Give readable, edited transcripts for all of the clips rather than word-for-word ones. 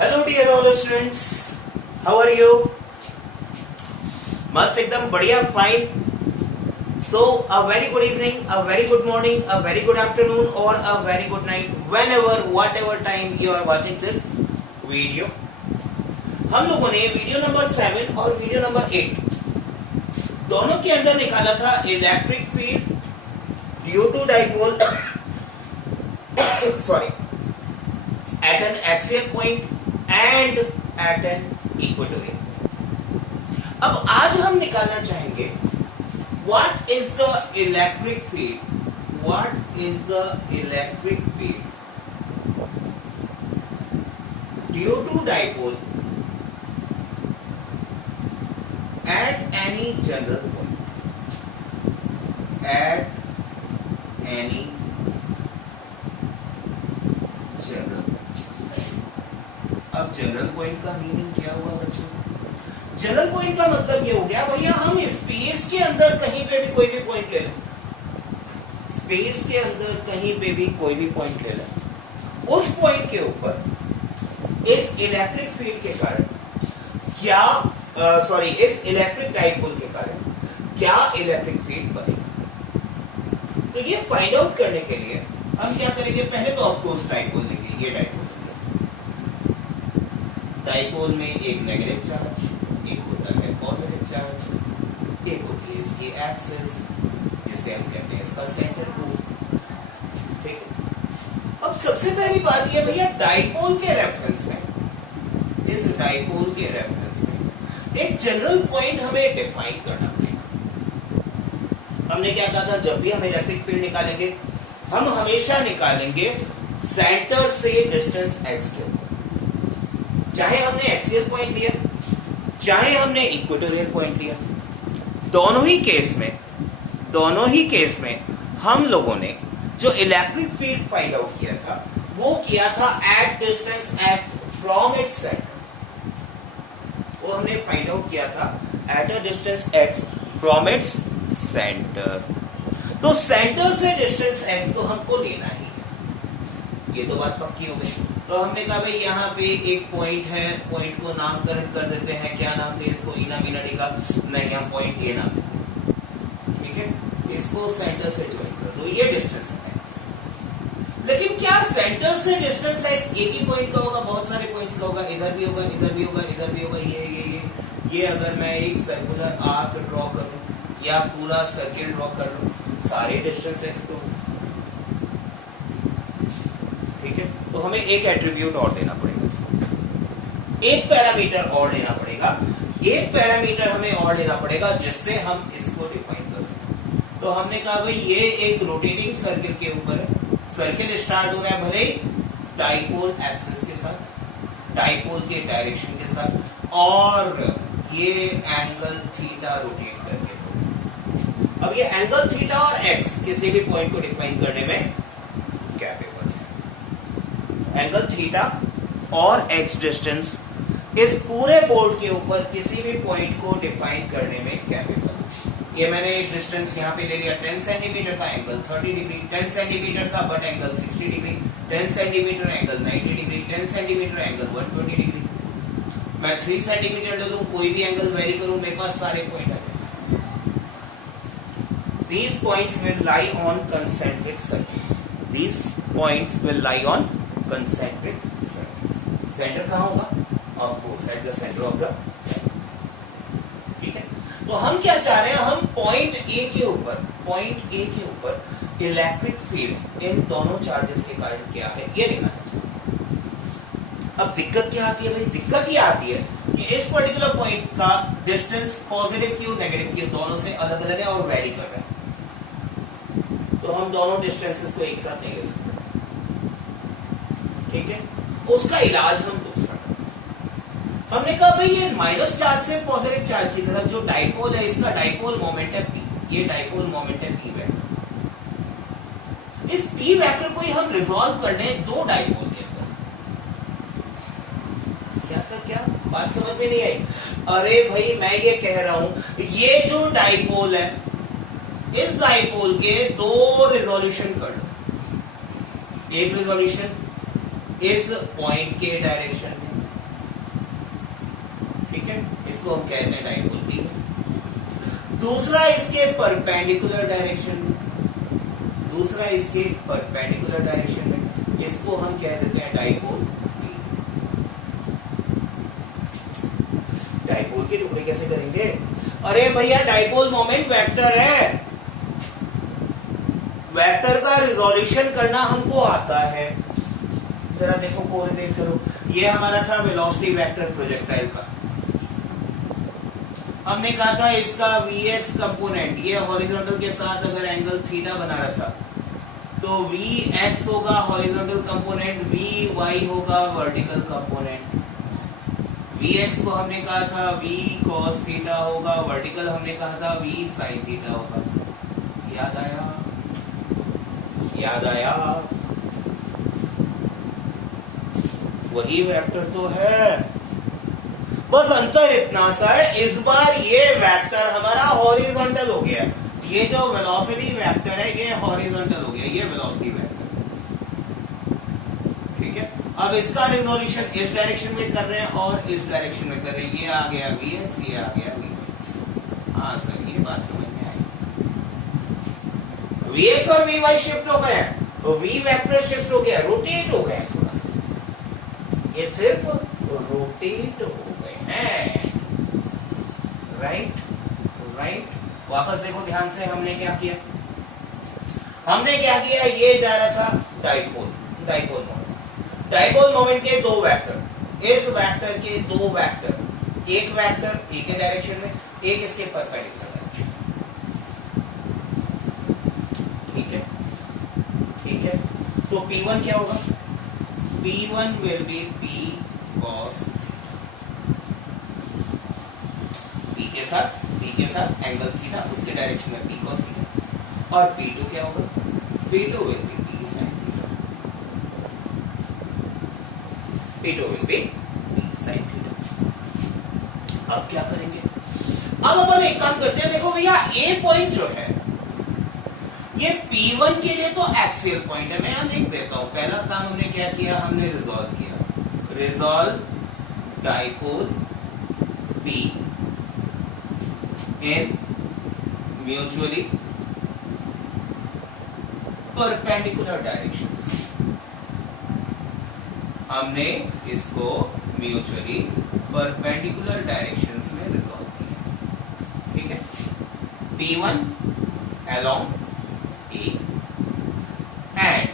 Hello dear all students, how are you? मस्त एकदम बढ़िया fine. So a very good evening, a very good morning, a very good afternoon or a very good night whenever whatever time you are watching this video. हम लोगों ने video number 7 और video number 8 दोनों के अंदर निकाला था electric field due to dipole sorry at an axial point and at an equatorial point. अब आज हम निकालना चाहेंगे what is the electric field? What is the electric field due to dipole at any general point? At any general point. अब general point का meaning क्या हुआ बच्चों? जनरल पॉइंट का मतलब ये हो गया भैया हम स्पेस के अंदर कहीं पे भी कोई भी पॉइंट ले लें. स्पेस के अंदर कहीं पे भी कोई भी पॉइंट ले लें, उस पॉइंट के ऊपर इस इलेक्ट्रिक फील्ड के कारण क्या इस इलेक्ट्रिक डाइपोल के कारण क्या इलेक्ट्रिक फील्ड बनेगी. तो ये फाइंड आउट करने के लिए हम क्या करेंगे, पहले तो ऑफकोर्स डाइपोल लेंगे. ये डाइपोल में एक नेगेटिव चार्ज, एक होता है पॉजिटिव चार्ज, एक होती है इसकी एक्सिस जिसे हम कहते हैं इसका सेंटर पोल. ठीक है. अब सबसे पहली बात ये भैया डाइपोल के रेफरेंस में, इस डाइपोल के रेफरेंस में एक जनरल पॉइंट हमें डिफाइन करना पड़ेगा. हमने क्या कहा था, जब भी हम इलेक्ट्रिक फील्ड निकालेंगे हम हमेशा निकालेंगे सेंटर से डिस्टेंस एक्स के ऊपर. चाहे हमने एक्सियल पॉइंट लिया, चाहे हमने इक्वेटोरियल पॉइंट लिया, दोनों ही केस में हम लोगों ने जो इलेक्ट्रिक फील्ड फाइंड आउट किया था वो किया था at distance x from its centre. वो हमने फाइंड आउट किया था at a distance x from its centre. तो सेंटर से डिस्टेंस एक्स तो हमको लेना ही है, ये तो बात पक्की हो गई. तो हमने कहा भाई यहाँ पे एक पॉइंट है, पॉइंट को नामकरण कर देते हैं. क्या नाम दे इसको? इना मीना डी का नहीं, हम पॉइंट ए नाम. ठीक है, इसको सेंटर से ज्वाइन कर दो. ये डिस्टेंस एक्स. लेकिन क्या सेंटर से डिस्टेंस एक्स एक ही पॉइंट का होगा? बहुत सारे पॉइंट्स का होगा. इधर भी होगा, इधर भी होगा, इधर भी होगा. ये अगर मैं एक सर्कुलर आर्क ड्रॉ करूं या पूरा सर्किल ड्रॉ कर लूं, सारे डिस्टेंस एक्स को. ठीक है, तो हमें एक एट्रीब्यूट और देना पड़ेगा इसको, एक पैरामीटर और लेना पड़ेगा. एक पैरामीटर हमें और लेना पड़ेगा जिससे हम इसको डिफाइन कर सकें. तो हमने कहा भाई ये एक रोटेटिंग सर्किल के ऊपर है. सर्किल स्टार्ट हो रहा है भले डाइपोल एक्सिस के साथ, डाइपोल के डायरेक्शन के साथ, और ये एंगल थीटा रोटेट करके. अब ये एंगल थीटा और एक्स किसी भी पॉइंट को डिफाइन करने में कैपेबल है. एंगल थीटा और एक्स डिस्टेंस इस पूरे बोर्ड के ऊपर किसी भी पॉइंट को डिफाइन करने में कैपेबल है. ये मैंने एक डिस्टेंस यहाँ पे ले लिया 10 सेंटीमीटर का, एंगल 30 डिग्री. 10 सेंटीमीटर का but angle 60 degree. 10 centimetre angle 90 degree. 10 centimetre angle 120 degree. मैं 3 सेंटीमीटर ले लूं, कोई भी एंगल वेरी करूं, मेरे पास सारे पॉइंट आ जाए. These points will lie on concentric circles. These points will lie on concentric circles. Center कहाँ होगा? Of course, at the center of the. ठीक है. तो हम क्या चाह रहे हैं, हम पॉइंट ए के ऊपर इलेक्ट्रिक फील्ड इन दोनों चार्जेस के कारण क्या है ये निकालना चाहते हैं. अब दिक्कत क्या आती है भाई? दिक्कत ये आती है कि इस पर्टिकुलर पॉइंट का distance positive Q negative Q दोनों से अलग अलग है और वेरी कर रहा है. तो हम दोनों डिस्टेंसेस को एक साथ नहीं ले सकते. ठीक है, उसका इलाज हम दूसरा करते हैं. हमने कहा भाई ये माइनस चार्ज से पॉजिटिव चार्ज की तरफ जो डाइपोल है, इसका डाइपोल मोमेंट है पी. ये डाइपोल मोमेंट है पी वेक्टर. इस पी वेक्टर को ही हम रिजॉल्व कर लें दो डाइपोल के अंदर. क्या सर, क्या बात समझ में नहीं आई? अरे भाई मैं ये कह रहा हूं, ये जो डाइपोल है इस डाइपोल के दो रिजोल्यूशन कर लो। एक रिजोल्यूशन इस पॉइंट के डायरेक्शन में ठीक है, इसको हम कहते हैं डाइपोल पी। दूसरा इसके परपेंडिकुलर डायरेक्शन में, दूसरा इसके परपेंडिकुलर डायरेक्शन में, इसको हम कह देते हैं डाइपोल पी। डाइपोल के टुकड़े कैसे करेंगे? अरे भैया डाइपोल मोमेंट वेक्टर है, वेक्टर का रिजोल्यूशन करना हमको आता है। जरा देखो, कोरिलेट करो। ये हमारा था वेलोसिटी वेक्टर प्रोजेक्टाइल का। हमने कहा था इसका Vx कंपोनेंट, ये हॉरिजॉन्टल के साथ अगर एंगल थीटा बना रहा था तो Vx होगा हॉरिजॉन्टल कंपोनेंट, Vy होगा वर्टिकल कंपोनेंट। Vx को हमने कहा था V cos थीटा होगा, वर्टिकल हमने कहा था V sin थीटा होगा। याद आया? याद आया? वही वेक्टर तो है, बस अंतर इतना सा है, इस बार ये वेक्टर हमारा हॉरिजॉन्टल हो गया। ये जो वेलोसिटी वेक्टर है ये हॉरिजॉन्टल हो गया, ये वेलोसिटी वेक्टर। ठीक है, अब इसका रिजोल्यूशन इस डायरेक्शन में कर रहे हैं और इस डायरेक्शन में कर रहे हैं। ये आ गया Vx, ये आ गया Vy। हाँ सर, ये बात समझ में आई। Vx और Vy शिफ्ट हो गए, तो V वेक्टर शिफ्ट हो गया, रोटेट हो गया थोड़ा सा, ये सिर्फ रोटेट हो गए हैं। Right right. वापस देखो ध्यान से, हमने क्या किया? हमने क्या किया? ये जा रहा था dipole, dipole moment, dipole moment के दो वेक्टर, इस वेक्टर के दो वेक्टर, एक वेक्टर एक ही डायरेक्शन में, एक इसके परपेंडिकुलर डायरेक्शन। ठीक है, ठीक है। तो P1 क्या होगा? P1 will be P cos P के साथ एंगल थीटा, उसके डायरेक्शन में P cos थीटा। और P2 क्या होगा? P2 will be P sin theta, P2 will be P sin theta. अब क्या करेंगे? अब अपन एक काम करते हैं, देखो भैया A पॉइंट जो है ये P1 के लिए तो एक्सियल पॉइंट है, मैं यहां लिख देता हूं। पहला काम हमने क्या किया? हमने रिजॉल्व किया, रिजॉल्व डाइपोल P इन म्यूचुअली परपेंडिकुलर डायरेक्शंस। हमने इसको म्यूचुअली परपेंडिकुलर डायरेक्शंस में रिजॉल्व किया। ठीक है, P1 along A and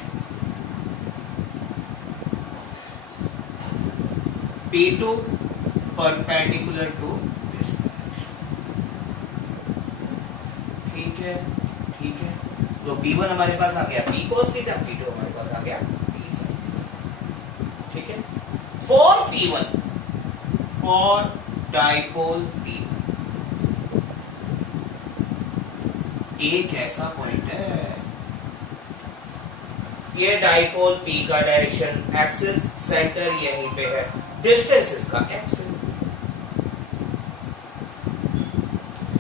P2 perpendicular to this direction। ठीक है, ठीक है। तो P1 हमारे पास आ गया P cos थीटा, P2 हमारे पास आ गया P sin थीटा। ठीक है, for P1, for dipole P1 एक ऐसा पॉइंट है, ये डाइपोल P का डायरेक्शन एक्सिस, सेंटर यहीं पे है, डिस्टेंस इसका x है,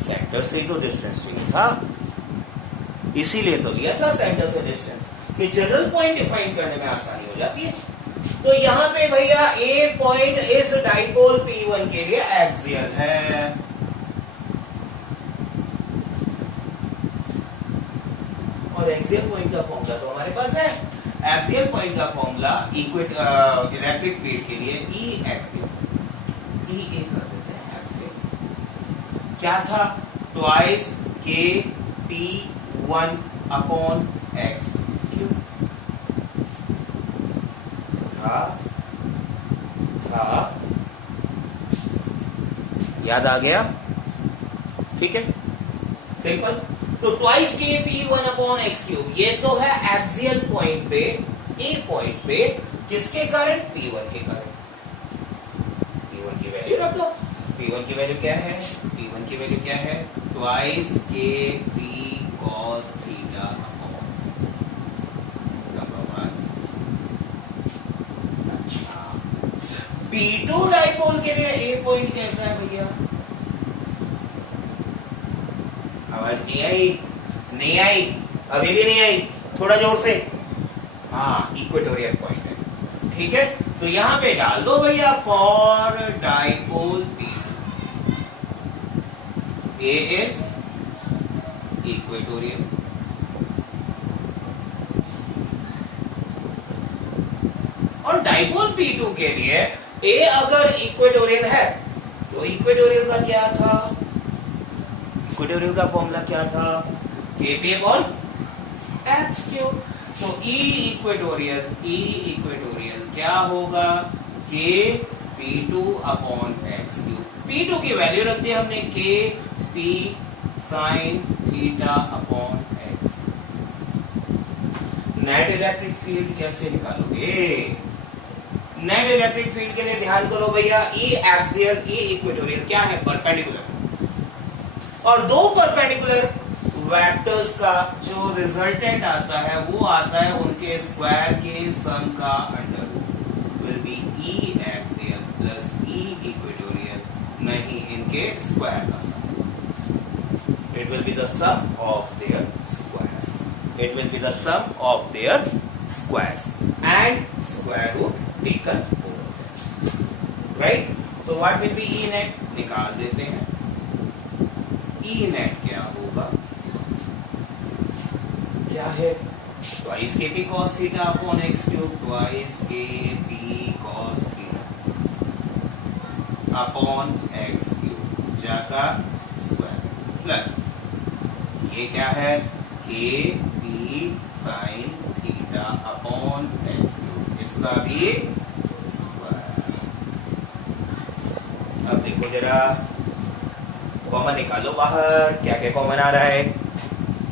सेंटर से ही तो डिस्टेंस चाहिए था, इसीलिए तो लिया था सेंटर से डिस्टेंस, कि जनरल पॉइंट डिफाइन करने में आसानी हो जाती है। तो यहां पे भैया A पॉइंट इस डाइपोल P1 के लिए एक्सियल है। और एक्सियल पॉइंट का फॉर्मूला तो हमारे पास है। एक्सियल पॉइंट का फॉर्मूला इलेक्ट्रिक फील्ड के लिए E एक्सियल, E A कर देते हैं एक्सियल। क्या था? Twice K T1 upon X क्यों था? याद आ गया? ठीक है, सिंपल। तो ट्वाइस के P1 अपॉन एक्स क्यूब, ये तो है एक्सियल पॉइंट पे, ए पॉइंट पे, किसके कारण? P1 के कारण। P1 की वैल्यू रख लो। P1 की वैल्यू क्या है? P1 की वैल्यू क्या है? ट्वाइस के P cos theta upon x. अच्छा, P2 डाइपोल के लिए ए पॉइंट कैसा है भैया? आवाज नहीं आई? नहीं आई? अभी भी नहीं आई? थोड़ा जोर से। हाँ, इक्वेटोरियल पॉइंट है। ठीक है, तो यहां पे डाल दो भैया for dipole P2। A is equatorial, और डाइपोल P2 के लिए A अगर इक्वेटोरियल है तो इक्वेटोरियल का क्या था, इक्वेटोरियल का फॉर्मूला क्या था, Kp अपॉन एक्स क्यूब। तो E इक्वेटोरियल क्या होगा, K P2 upon x cube. P2 की वैल्यू रख दी हमने K P sine theta upon x. Net electric field कैसे निकालोगे, नेट इलेक्ट्रिक फील्ड के लिए ध्यान करो भैया, E एक्सियल E इक्वेटोरियल क्या है, परपेंडिकुलर, और दो परपेंडिकुलर वेक्टर्स का जो रिजल्टेंट आता है वो आता है उनके स्क्वायर के सम का under root, will be E axial plus E equatorial, नहीं इनके स्क्वायर का sum, it will be the sum of their squares, it will be the sum of their squares and square root taken over, right. So what will be E net, निकाल देते हैं। E net क्या होगा, क्या है, twice Kp cos theta upon x cube, twice Kp cos theta upon x cube जाका square, plus ये क्या है, Kp sine theta upon x cube, इसका भी स्क्वायर। अब देखो जरा कॉमन निकालो बाहर, क्या क्या कॉमन आ रहा है,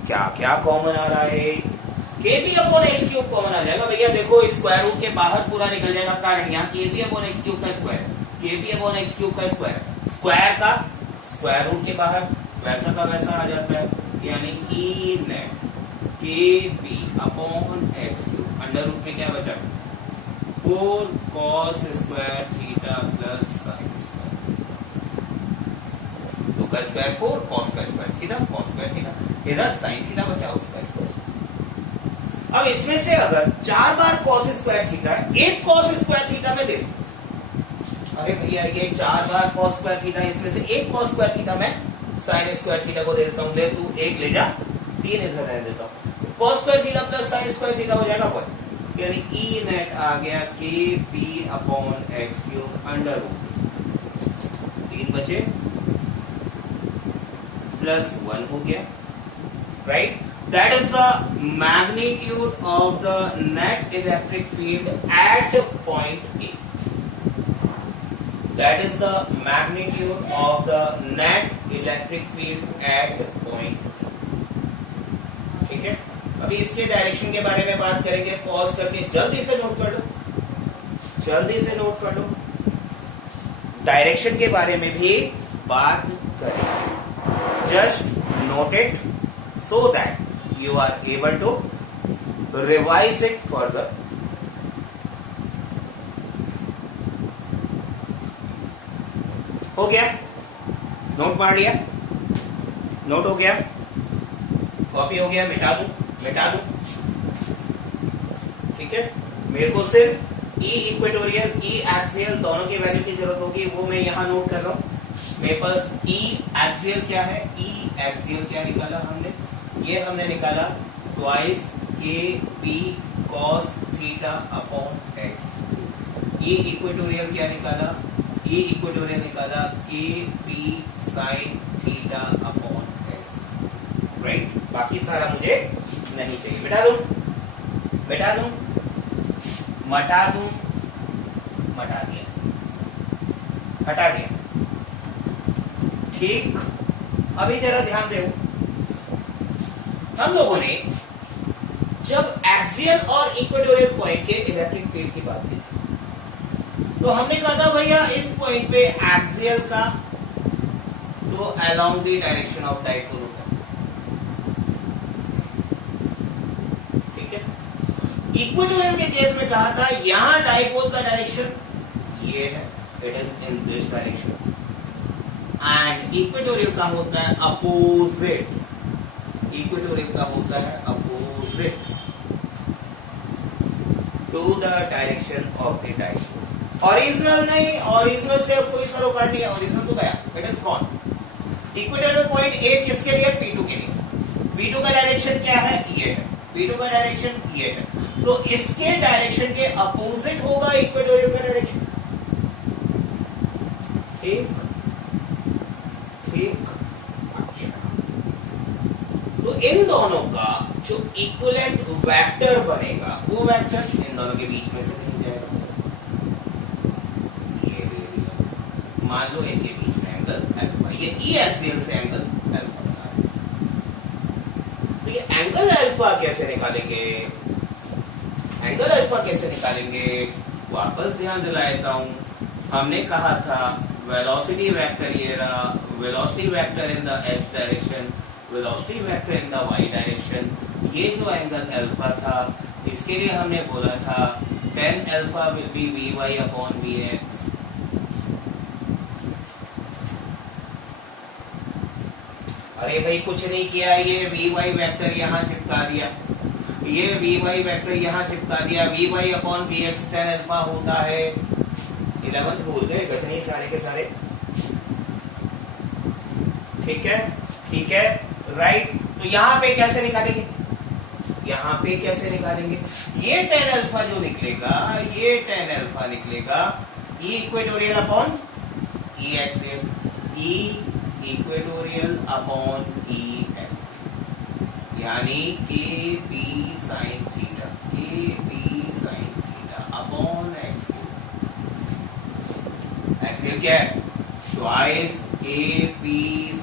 क्या क्या कॉमन आ रहा है, Kp upon x cube common आ जाएगा भैया, देखो स्क्वायर रूट के बाहर पूरा निकल जाएगा, कारण यहाँ Kp अपॉन एक्स क्यूब का square, Kp upon x cube का स्क्वायर, स्क्वायर का स्क्वायर रूट के बाहर वैसा का वैसा आ जाता है, यानी E net Kp upon x cube, under root में क्या बचा, 4 cos square theta plus sine square, 2 का स्क्वायर 4, cos का square theta, cos square theta, इधर साइन थीटा बचा उसका स्क्वायर। अब इसमें से अगर 4 बार cos स्क्वायर थीटा है, एक cos स्क्वायर थीटा में दे, अरे भैया ये 4 बार cos स्क्वायर थीटा, इसमें से एक cos स्क्वायर थीटा मैं साइन स्क्वायर थीटा को दे देता हूं, ले तू एक ले जा, 3 इधर रहने देता हूं, cos square theta plus sine square theta हो जाएगा वन, यानी E नेट आ गया Kp upon x cube under root 3 बचे प्लस 1 हो गया, right? That is the magnitude of the net electric field at point A. That is the magnitude of the net electric field at point A. ठीक है, अभी इसके direction के बारे में बात करेंगे, पॉज करके जल्दी से नोट कर लो, जल्दी से नोट कर लो, डायरेक्शन के बारे में भी बात करेंगे, just note it so that you are able to revise it further. हो गया, नोट मार लिया, नोट हो गया, कॉपी हो गया, मिटा दूं, ठीक है। मेरे को सिर्फ E इक्वेटोरियल E एक्सियल दोनों की वैल्यू की जरूरत होगी, वो मैं यहां नोट कर रहा हूं। मेरे पास E एक्सियल क्या है, E एक्सियल क्या निकाला हमने, ये हमने निकाला twice Kp cos theta upon x. E equatorial क्या निकाला, E इक्वेटोरियल निकाला Kp sine theta upon x, right. बाकी सारा मुझे नहीं चाहिए, मिटा दूं, मटा दिया, हटा दिया, ठीक। अभी जरा ध्यान दो, हम लोगों ने जब एक्सियल और इक्वेटोरियल पॉइंट के इलेक्ट्रिक फील्ड की बात की थी, तो हमने कहा था भैया इस पॉइंट पे एक्सियल का तो along the direction of dipole होता है, ठीक है। इक्वेटोरियल के केस में कहा था यहां डाइपोल का डायरेक्शन ये है, it is in this direction, and equatorial का होता है अपोजिट, इक्वेटोरियल का होता है opposite to the direction of the dipole. Original नहीं, ओरिजिनल से अब कोई सरोकार नहीं है, ओरिजिनल तो गया, it is gone, equatorial point A किसके लिए? P2 के लिए। P2 का डायरेक्शन क्या है? ये है। P2 का डायरेक्शन ये है, तो इसके डायरेक्शन के अपोजिट होगा इक्वेटोरियल का डायरेक्शन। ठीक ठीक। तो इन दोनों का जो इक्विवेलेंट वेक्टर बनेगा, वो वेक्टर इन दोनों के बीच में से कहीं जाएगा। ये मान लो इनके बीच में एंगल अल्फा, ये ई एक्सियल से एंगल अल्फा बना है। तो ये एंगल अल्फा कैसे निकालेंगे? एंगल अल्फा कैसे निकालेंगे? वापस ध्यान दिला देता हूं। हमने कहा था वेलोसिटी वेक्टर ये रहा, velocity vector in the x direction, velocity vector in the y direction. ये जो एंगल अल्फा था, इसके लिए हमने बोला था tan alpha will be vy upon vx। अरे भाई कुछ नहीं किया, ये vy वेक्टर यहां चिपका दिया, ये vy वेक्टर यहां चिपका दिया। vy upon vx tan alpha होता है 11 भूल गए गजनी सारे के सारे। ठीक है ठीक है राइट। तो यहां पे कैसे निकालेंगे? यहां पे कैसे निकालेंगे? ये tan अल्फा जो निकलेगा, ये tan अल्फा निकलेगा E equatorial upon E axial, E equatorial upon E axial, यानी kp sin theta, kp sin theta upon axial. Axial क्या है? Twice kp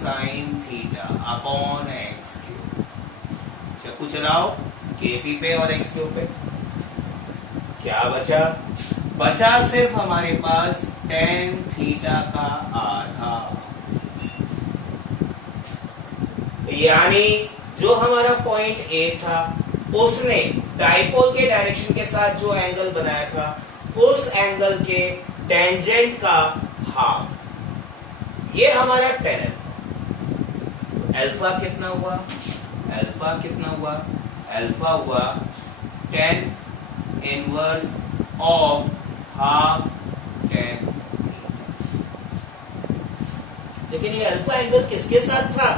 sin theta upon x cube. चक्कू चलाओ kp पे और x क्यूब पे, क्या बचा? बचा सिर्फ हमारे पास tan थीटा का आधा, यानी जो हमारा पॉइंट A था उसने डाइपोल के डायरेक्शन के साथ जो एंगल बनाया था, उस एंगल के टेंजेंट का हाफ, ये हमारा tan अल्फा कितना हुआ? अल्फा कितना हुआ? अल्फा हुआ tan inverse of half tan। लेकिन ये अल्फा एंगल किसके साथ था?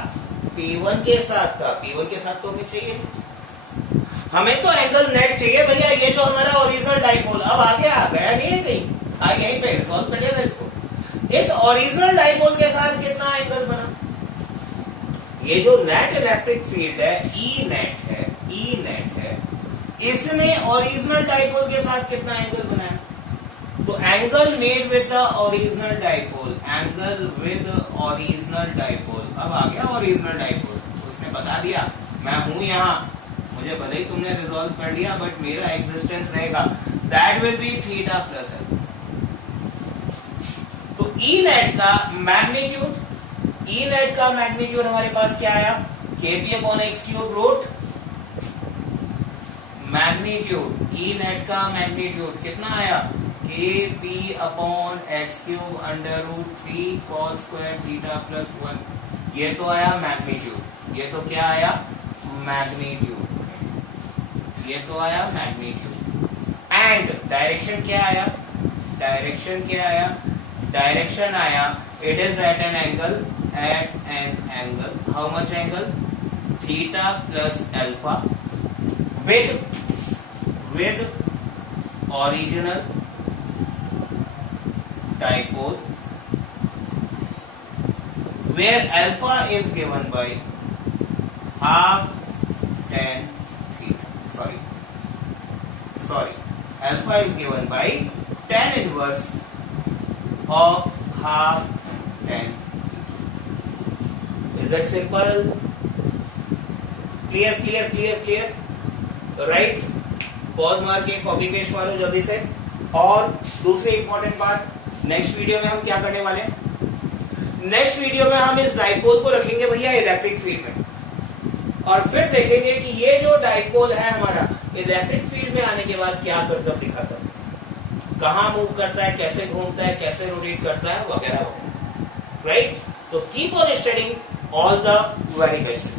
P1 के साथ था। P1 के साथ तो हमें चाहिए, हमें तो एंगल नेट चाहिए भैया। ये जो हमारा ओरिजिनल डाइपोल अब आगे आ गया नहीं है कहीं, यहीं पे रिजॉल्व कर लिया था इसको। इस ओरिजिनल डाइपोल के साथ कितना एंगल बना? ये जो नेट इलेक्ट्रिक फील्ड है ई नेट है, ई नेट है, इसने ओरिजिनल डाइपोल के साथ कितना एंगल बनाया? तो angle made with the original dipole, angle with original dipole. अब आ गया ओरिजिनल डाइपोल, उसने बता दिया मैं हूं यहां, मुझे भले ही तुमने रिजॉल्व कर लिया बट मेरा एग्जिस्टेंस रहेगा। That will be theta plus L. तो ई नेट का मैग्नीट्यूड, ई नेट का मैग्नीट्यूड हमारे पास क्या आया? kp upon x cube root magnitude, E net का मैग्नीट्यूड कितना आया? kp upon x cube under root 3 cos square theta plus 1। ये तो आया मैग्नीट्यूड, ये तो क्या आया? मैग्नीट्यूड, ये तो आया मैग्नीट्यूड। एंड डायरेक्शन क्या आया? डायरेक्शन क्या आया? डायरेक्शन आया it is at an angle, at an angle, how much angle? Theta plus alpha with original dipole where alpha is given by half tan theta. Sorry, alpha is given by tan inverse of half tan theta. Is that simple? Clear? Right? Pause मार के copy paste मारो जल्दी से। और दूसरी important बात, next video में हम क्या करने वाले हैं? नेक्स्ट वीडियो में हम इस डाइपोल को रखेंगे भैया इलेक्ट्रिक फील्ड में, और फिर देखेंगे कि ये जो डाइपोल है हमारा इलेक्ट्रिक फील्ड में आने के बाद क्या करता दिखाता है, कहां मूव करता है, कैसे घूमता है, कैसे रोटेट करता है वगैरह। राइट? तो keep on studying, all the very best.